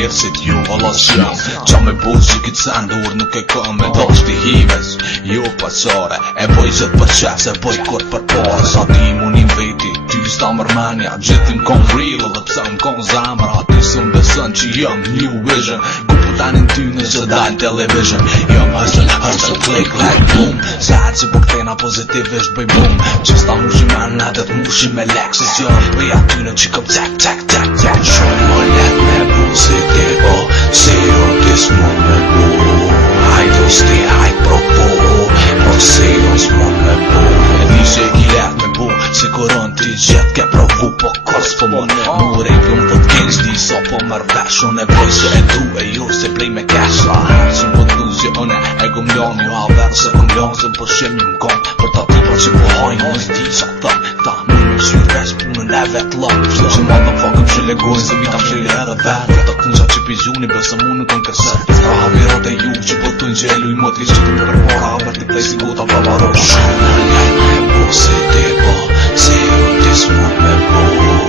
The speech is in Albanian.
njerëzit ju valla shjam. Qa me bo që këtë sandur nuk e ka me dosh t'i hives. Jo pasare, e boj zët për qef, se boj kur për parë. Sa ti munin veti, ty s'ta mërmenja, gjithin kon real dhe pse m'kon zamra. Ty s'm beson që jam New Vision, ku putanin ty nëse dal television. Jam hustle, click like boom. Sad që po këtena pozitivisht bëj boom. Që s'ta mushim e nadet mushim me Lexus. Jam bëj atyne që kom tak. Shumë më let me bu si ti po, si jo t'is mund me bu. Hajdo sti hajt propo, po si jo s'mund me bu. E di që i let me bu, si kuron ti gjet ke provu, po kors po mon. Mu rejpjum po t'kens di so po mër vesh. Unë e boj se e du e jo se play me cash. La herë që më t'lu që une e gom lon jo haver se kom lon se më përshem një m'kon. Për ta tipa që po hajnë unë di qa thëm. Ta mu me qyr vesh punën e vet lëm. Që motherfucker që legojnë se vita mshelje edhe vet. Ta kunqa që pizjuni bëse mu nuk në kërset. Ka havirat e ju që po t'un gjelu i motri që t'u për para për t'i plej si gota pavarot. Shumë në lejt me bu si ti po, si ju t'is mund me bu.